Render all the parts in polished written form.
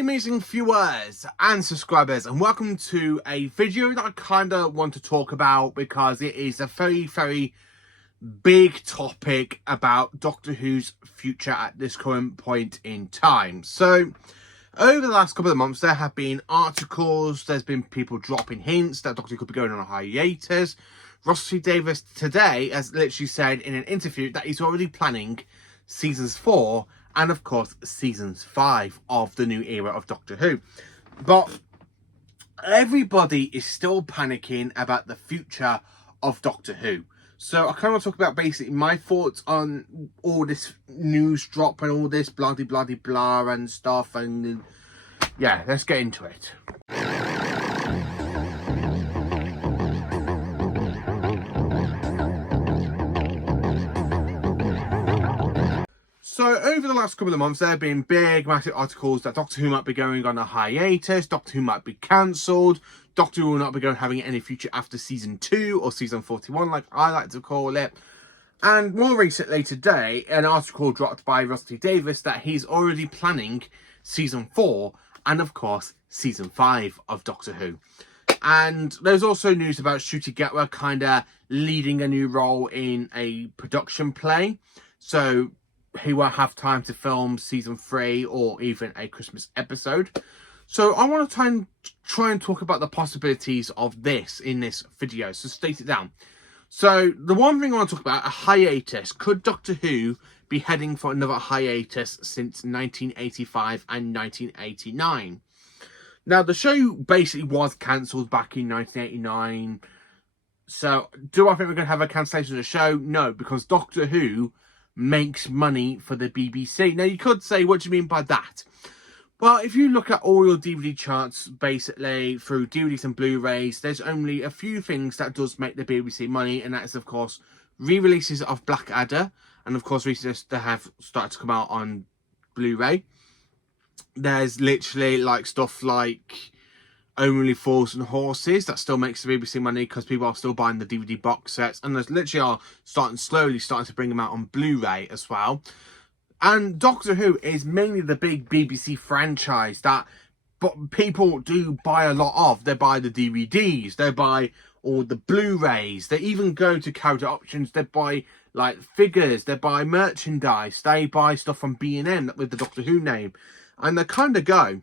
amazing viewers and subscribers, and welcome to a video that I kind of want to talk about because it is a very big topic about Doctor Who's future at this current point in time. So over the last couple of months there have been articles, there's been people dropping hints that Doctor Who could be going on a hiatus. Russell T Davies today has literally said in an interview that he's already planning seasons 4 and of course seasons 5 of the new era of Doctor Who. But everybody is still panicking about the future of Doctor Who. So I kind of want to talk about basically my thoughts on all this news drop and all this blah blah and stuff, and yeah, let's get into it. So over the last couple of months, there have been big, massive articles that Doctor Who might be going on a hiatus, Doctor Who might be cancelled, Doctor Who will not be having any future after season 2 or season 41, like I like to call it. And more recently today, an article dropped by Russell T Davies that he's already planning season 4 and of course season 5 of Doctor Who. And there's also news about Ncuti Gatwa kind of leading a new role in a production play. So he won't have time to film season 3 or even a Christmas episode. So I want to try and talk about the possibilities of this in this video. So state it down. So the one thing I want to talk about, a hiatus. Could Doctor Who be heading for another hiatus since 1985 and 1989? Now the show basically was cancelled back in 1989. So do I think we're going to have a cancellation of the show? No, because Doctor Who makes money for the BBC. Now you could say, what do you mean by that? Well, if you look at all your DVD charts, basically through DVDs and Blu-rays, there's only a few things that does make the BBC money, and that is of course re-releases of Blackadder, and of course recently they have started to come out on Blu-ray. There's literally like stuff like Only Fools and Horses that still makes the BBC money because people are still buying the DVD box sets, and there's literally are slowly starting to bring them out on Blu-ray as well. And Doctor Who is mainly the big BBC franchise that people do buy a lot of. They buy the DVDs, they buy all the Blu-rays, they even go to character options, they buy like figures, they buy merchandise, they buy stuff from B&M with the Doctor Who name, and they kind of go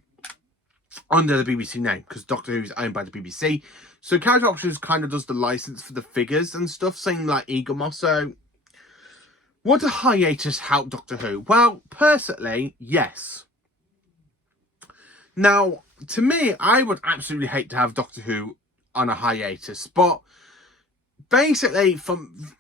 under the BBC name because Doctor Who is owned by the BBC. So Character Options kind of does the license for the figures and stuff, same like Eaglemoss. So would a hiatus help Doctor Who? Well, personally, yes. Now, to me, I would absolutely hate to have Doctor Who on a hiatus, but basically,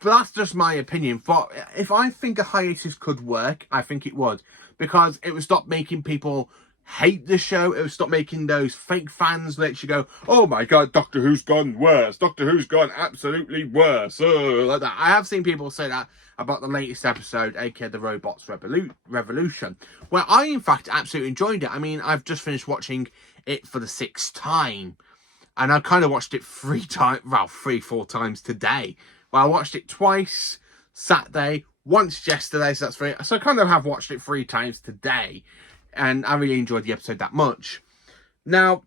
that's just my opinion. But if I think a hiatus could work, I think it would, because it would stop making people hate the show. It would stop making those fake fans literally go, oh my god, Doctor Who's gone worse, Doctor Who's gone absolutely worse, like that. I have seen people say that about the latest episode, aka the Robots Revolution, where I in fact absolutely enjoyed it. I mean, I've just finished watching it for the 6th time, and I kind of watched it 4 times today. Well, I watched it twice Saturday, once yesterday, so that's 3. So I kind of have watched it 3 times today, and I really enjoyed the episode that much. Now,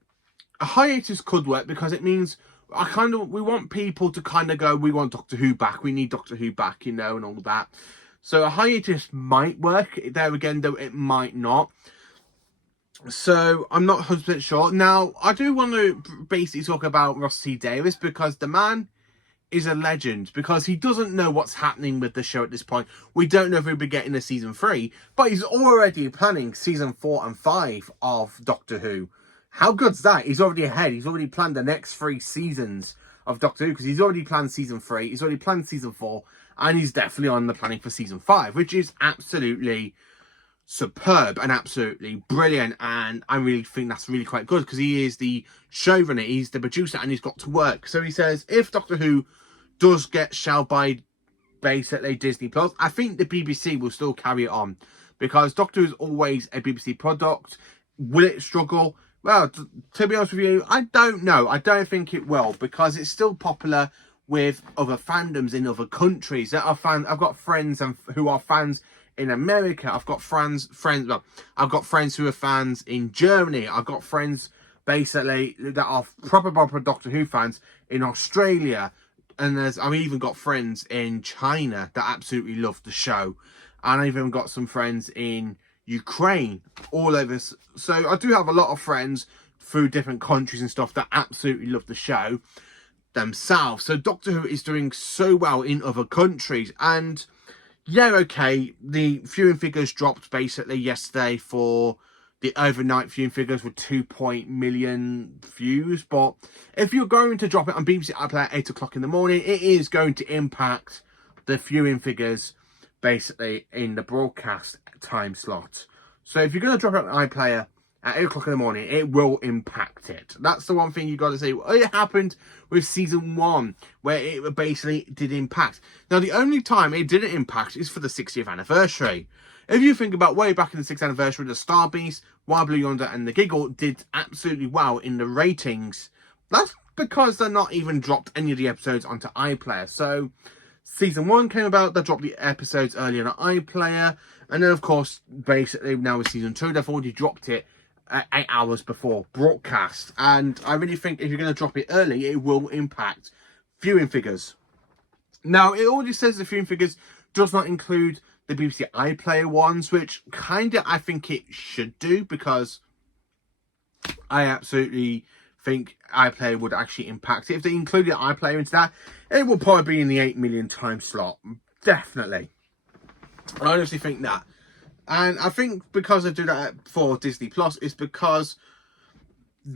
a hiatus could work because it means we want people to kind of go, we want Doctor Who back, we need Doctor Who back, you know, and all that. So a hiatus might work. There again, though, it might not. So I'm not 100% sure. Now, I do want to basically talk about Russell T Davies because the man is a legend, because he doesn't know what's happening with the show at this point. We don't know if we'll be getting a season 3, but he's already planning season 4 and 5 of Doctor Who. How good's that? He's already ahead. He's already planned the next 3 seasons of Doctor Who, because he's already planned season 3, he's already planned season 4, and he's definitely on the planning for season 5, which is absolutely superb and absolutely brilliant. And I really think that's really quite good because he is the showrunner, he's the producer, and he's got to work. So he says if Doctor Who does get shelved by basically Disney Plus, I think the BBC will still carry it on because Doctor Who is always a BBC product. Will it struggle? Well, to be honest with you, I don't know. I don't think it will, because it's still popular with other fandoms in other countries that are fans. I've got friends who are fans in America. I've got well, I've got friends who are fans in Germany. I've got friends basically that are proper Doctor Who fans in Australia. And I've even got friends in China that absolutely love the show. And I've even got some friends in Ukraine, all over. So I do have a lot of friends through different countries and stuff that absolutely love the show themselves. So Doctor Who is doing so well in other countries. And yeah, okay, the viewing figures dropped basically yesterday for the overnight viewing figures were 2 million views. But if you're going to drop it on BBC iPlayer at 8 o'clock in the morning, it is going to impact the viewing figures basically in the broadcast time slot. So if you're going to drop it on iPlayer at 8 o'clock in the morning, it will impact it. That's the one thing you got to say. It happened with season 1, where it basically did impact. Now, the only time it didn't impact is for the 60th anniversary. If you think about way back in the 6th anniversary, the Star Beast, Wild Blue Yonder and The Giggle did absolutely well in the ratings. That's because they're not even dropped any of the episodes onto iPlayer. So season 1 came about, they dropped the episodes early on iPlayer. And then, of course, basically now with season 2, they've already dropped it 8 hours before broadcast. And I really think if you're going to drop it early, it will impact viewing figures. Now, it already says the viewing figures does not include the BBC iPlayer ones, which kind of I think it should do, because I absolutely think iPlayer would actually impact it. If they included iPlayer into that, it will probably be in the 8 million time slot. Definitely. I honestly think that. And I think because they do that for Disney Plus, it's because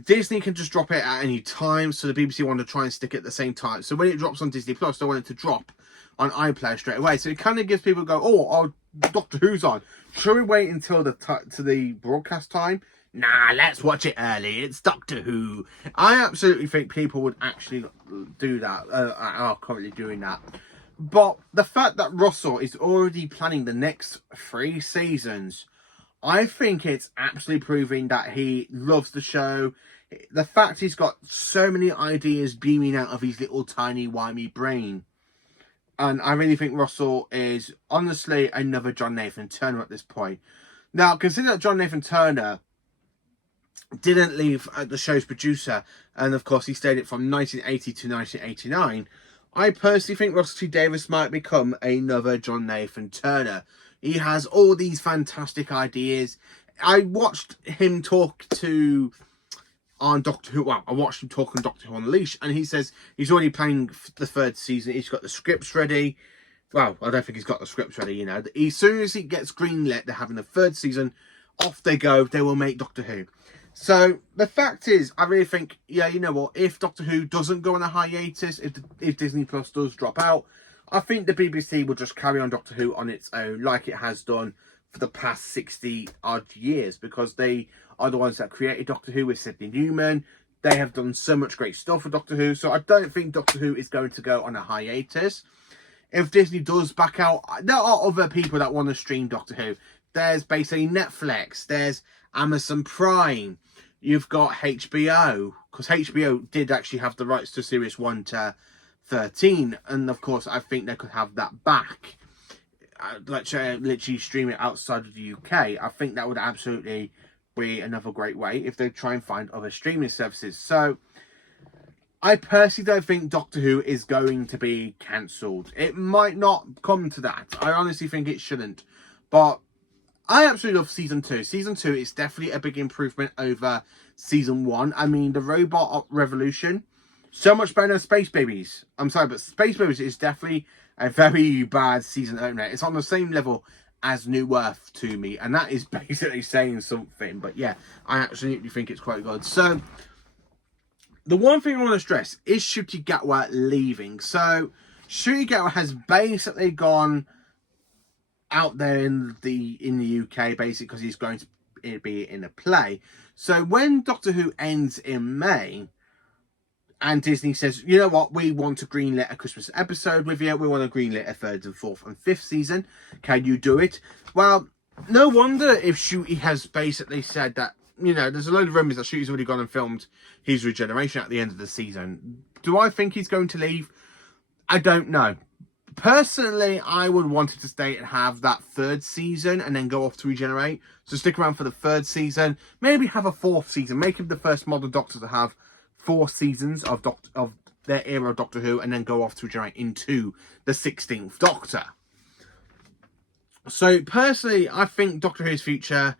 Disney can just drop it at any time. So the BBC want to try and stick it at the same time. So when it drops on Disney Plus, they want it to drop on iPlayer straight away. So it kind of gives people go, oh, Doctor Who's on. Should we wait until the broadcast time? Nah, let's watch it early. It's Doctor Who. I absolutely think people would actually do that. Are currently doing that. But the fact that Russell is already planning the next 3 seasons, I think it's absolutely proving that he loves the show. The fact he's got so many ideas beaming out of his little tiny wimey brain. And I really think Russell is honestly another John Nathan Turner at this point. Now, consider that John Nathan Turner didn't leave the show's producer, and of course he stayed it from 1980 to 1989. I personally think Russell T Davies might become another John Nathan Turner. He has all these fantastic ideas. I watched him talk on Doctor Who. Well, I watched him talk on Doctor Who Unleashed, and he says he's already planning the 3rd season. He's got the scripts ready. Well, I don't think he's got the scripts ready, you know. As soon as he gets greenlit, they're having the 3rd season. Off they go. They will make Doctor Who. So the fact is, I really think, yeah, you know what? If Doctor Who doesn't go on a hiatus, if Disney Plus does drop out, I think the BBC will just carry on Doctor Who on its own, like it has done for the past 60 odd years, because they are the ones that created Doctor Who with Sidney Newman. They have done so much great stuff for Doctor Who, so I don't think Doctor Who is going to go on a hiatus. If Disney does back out, there are other people that want to stream Doctor Who. There's basically Netflix, there's Amazon Prime, you've got HBO, because HBO did actually have the rights to series 1 to 13, and of course I think they could have that back. Let's literally stream it outside of the UK. I think that would absolutely be another great way if they try and find other streaming services. So I personally don't think Doctor Who is going to be cancelled. It might not come to that. I honestly think it shouldn't. But I absolutely love season 2. Season 2 is definitely a big improvement over season 1. I mean, the Robot Revolution, so much better than Space Babies. I'm sorry, but Space Babies is definitely a very bad season opener. It's on the same level as New Earth to me, and that is basically saying something. But yeah, I absolutely think it's quite good. So the one thing I want to stress is Ncuti Gatwa leaving. So Ncuti Gatwa has basically gone out there in the UK, basically, because he's going to be in a play. So when Doctor Who ends in May, and Disney says, you know what, we want to greenlit a Christmas episode with you. We want to greenlit a 3rd and 4th and 5th season. Can you do it? Well, no wonder if Ncuti has basically said that, you know, there's a load of rumours that Ncuti's already gone and filmed his regeneration at the end of the season. Do I think he's going to leave? I don't know. Personally, I would want it to stay and have that third season and then go off to regenerate. So stick around for the third season. Maybe have a fourth season. Make him the first modern Doctor to have 4 seasons of their era of Doctor Who and then go off to regenerate into the 16th Doctor. So personally, I think Doctor Who's future,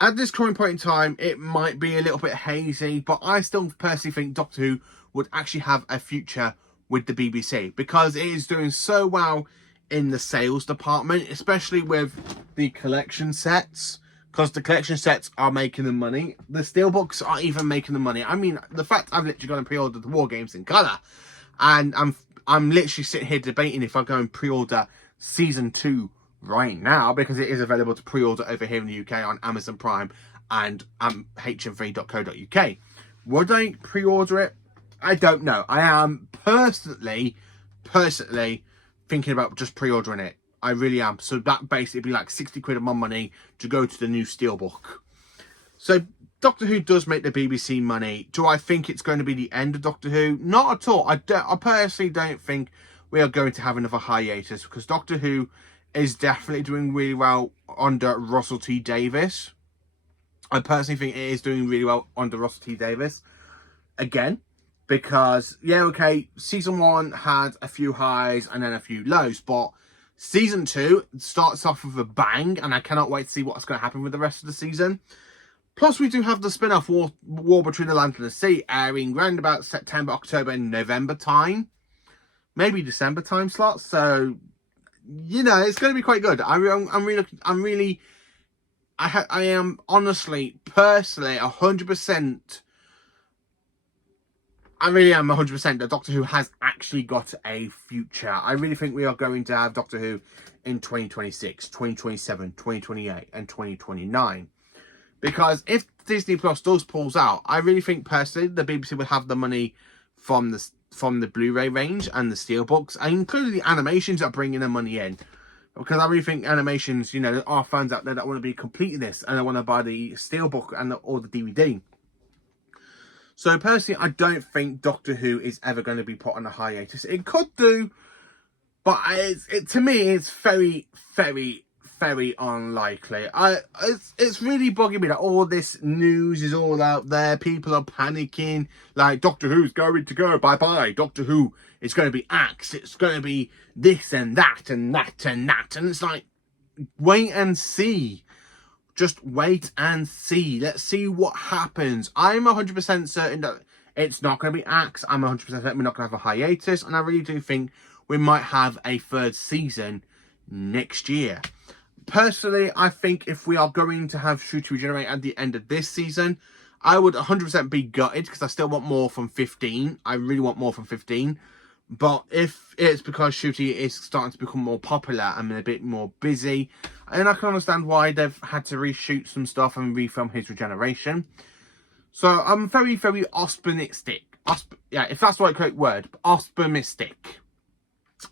at this current point in time, it might be a little bit hazy, but I still personally think Doctor Who would actually have a future with the BBC because it is doing so well in the sales department, especially with the collection sets, because the collection sets are making the money. The steelbooks are even making the money. I mean, the fact I've literally gone and pre-ordered the War Games in colour, and I'm literally sitting here debating if I go and pre-order season 2 right now, because it is available to pre-order over here in the UK on Amazon Prime and hmv.co.uk. Would I pre-order it? I don't know. I am personally thinking about just pre-ordering it. I really am. So that basically be like 60 quid of my money to go to the new steelbook. So Doctor Who does make the BBC money. Do I think it's going to be the end of Doctor Who? Not at all. I personally don't think we are going to have another hiatus, because Doctor Who is definitely doing really well under Russell T Davies. I personally think it is doing really well under Russell T Davies. Again, because, yeah, okay, season 1 had a few highs and then a few lows, but season 2 starts off with a bang, and I cannot wait to see what's going to happen with the rest of the season. Plus, we do have the spin-off War Between the Land and the Sea airing around about September, October, and November time. Maybe December time slots, so, you know, it's going to be quite good. I am honestly, personally, 100%. I really am 100% that Doctor Who has actually got a future. I really think we are going to have Doctor Who in 2026, 2027, 2028 and 2029. Because if Disney Plus does pulls out, I really think personally the BBC will have the money from the Blu-ray range and the steelbooks, and including the animations that are bringing the money in. Because I really think animations, you know, there are fans out there that want to be completing this and they want to buy the steelbook and or the DVD. So personally, I don't think Doctor Who is ever going to be put on a hiatus. It could do, but to me, it's very, very, very unlikely. It's really bugging me that all this news is all out there. People are panicking, like Doctor Who's going to go bye-bye. Doctor Who is going to be axed. It's going to be this and that and that and that. And it's like, wait and see. Just wait and see. Let's see what happens. I'm 100% certain that it's not going to be axed. I'm 100% certain we're not going to have a hiatus. And I really do think we might have a third season next year. Personally, I think if we are going to have Shooty regenerate at the end of this season, I would 100% be gutted, because I still want more from 15. I really want more from 15. But if it's because Shooty is starting to become more popular and a bit more busy, and I can understand why they've had to reshoot some stuff and refilm his regeneration. So I'm very, very optimistic. Yeah, if that's the right correct word, optimistic.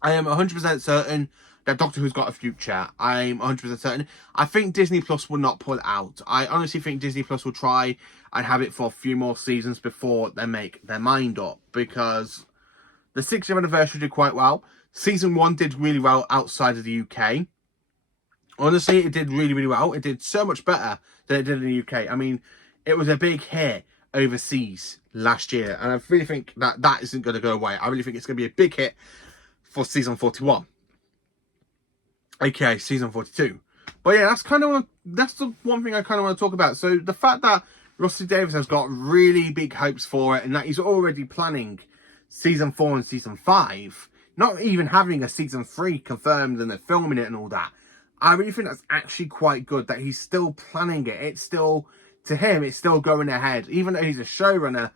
I am 100% certain that Doctor Who's got a future. I'm 100% certain. I think Disney Plus will not pull out. I honestly think Disney Plus will try and have it for a few more seasons before they make their mind up, because the 6th anniversary did quite well. Season 1 did really well outside of the UK. Honestly, it did really, really well. It did so much better than it did in the UK. I mean, it was a big hit overseas last year. And I really think that that isn't going to go away. I really think it's going to be a big hit for season 41. Okay, season 42. But yeah, that's the one thing I kind of want to talk about. So the fact that Russell Davies has got really big hopes for it, and that he's already planning season 4 and season 5, not even having a season 3 confirmed and they're filming it and all that. I really think that's actually quite good that he's still planning it. It's still, to him, it's still going ahead, even though he's a showrunner.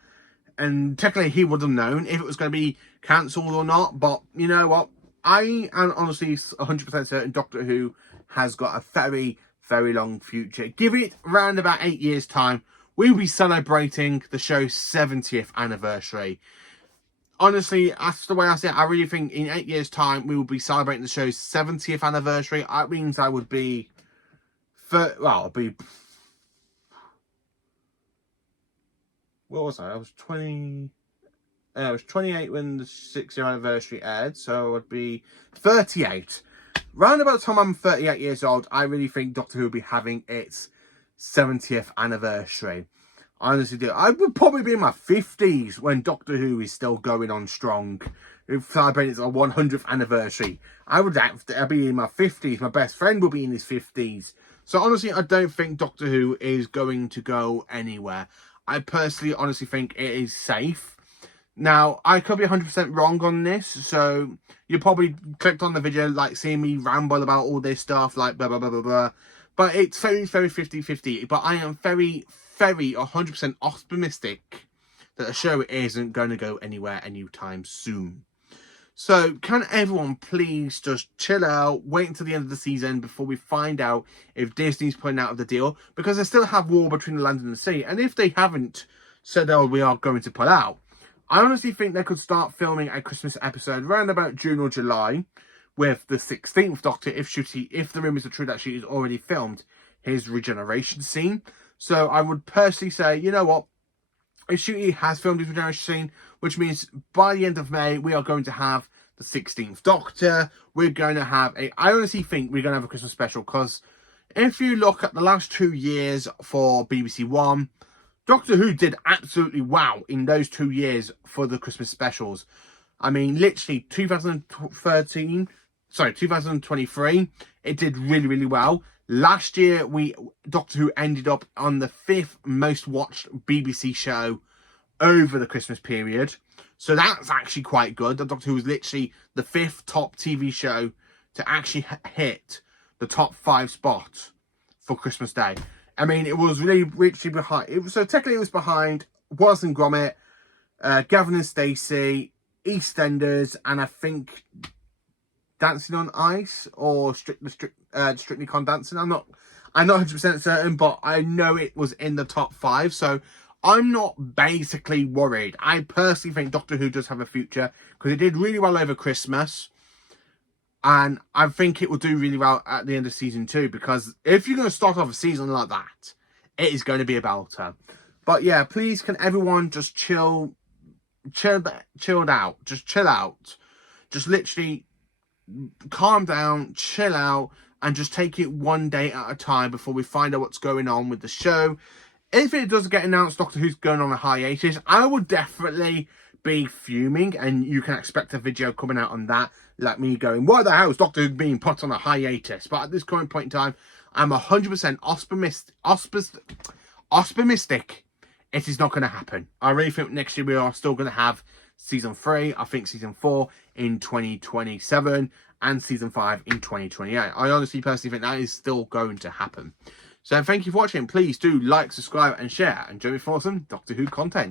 And technically he would have known if it was going to be cancelled or not. But you know what? I am honestly 100% certain Doctor Who has got a very, very long future. Give it around about 8 years' time, we'll be celebrating the show's 70th anniversary. Honestly, that's the way I see it. I really think in 8 years' time, we will be celebrating the show's 70th anniversary. That means I would be... What was I? I was 20... I was 28 when the 6th-year anniversary aired, so it would be 38. Round about the time I'm 38 years old, I really think Doctor Who will be having its 70th anniversary. I honestly do. I would probably be in my 50s when Doctor Who is still going on strong. Celebrating its 100th anniversary. I would be in my 50s. My best friend will be in his 50s. So honestly, I don't think Doctor Who is going to go anywhere. I personally honestly think it is safe. Now, I could be 100% wrong on this, so you probably clicked on the video, like, seeing me ramble about all this stuff, like, blah, blah, blah, blah, blah. But it's very, very 50-50. But I am very, very 100% optimistic that the show isn't going to go anywhere anytime soon. So, can everyone please just chill out, wait until the end of the season before we find out if Disney's pulling out of the deal? Because they still have war between the land and the sea. And if they haven't said, oh, we are going to pull out, I honestly think they could start filming a Christmas episode around about June or July with the 16th Doctor, if the rumours are true that she is already filmed his regeneration scene. So I would personally say, you know what, if Ncuti has filmed his regeneration scene, which means by the end of May, we are going to have the 16th Doctor. We're going to have I honestly think we're going to have a Christmas special, because if you look at the last 2 years for BBC One, Doctor Who did absolutely wow in those 2 years for the Christmas specials. I mean, literally 2023, it did really, really well. Last year, Doctor Who ended up on the 5th most watched BBC show over the Christmas period. So that's actually quite good. Doctor Who was literally the 5th top TV show to actually hit the top 5 spot for Christmas Day. I mean, it was really literally behind. So technically, it was behind Wallace and Gromit, Gavin and Stacey, EastEnders, and I think Dancing on Ice or Strictly Con Dancing. I'm not 100% certain, but I know it was in the top 5. So I'm not basically worried. I personally think Doctor Who does have a future, because it did really well over Christmas. And I think it will do really well at the end of season 2, because if you're going to start off a season like that, it is going to be a belter. But yeah, please, can everyone just chilled out. Just chill out. Just literally calm down, chill out, and just take it one day at a time before we find out what's going on with the show. If it does get announced Doctor Who's going on a hiatus, I would definitely be fuming, and you can expect a video coming out on that, like me going, why the hell is Doctor Who being put on a hiatus? But at this current point in time, I'm 100% optimistic it is not going to happen. I really think next year we are still going to have season 3, I think season 4 in 2027, and season 5 in 2028. I honestly personally think that is still going to happen. So thank you for watching. Please do like, subscribe and share, and join me for some Doctor Who content.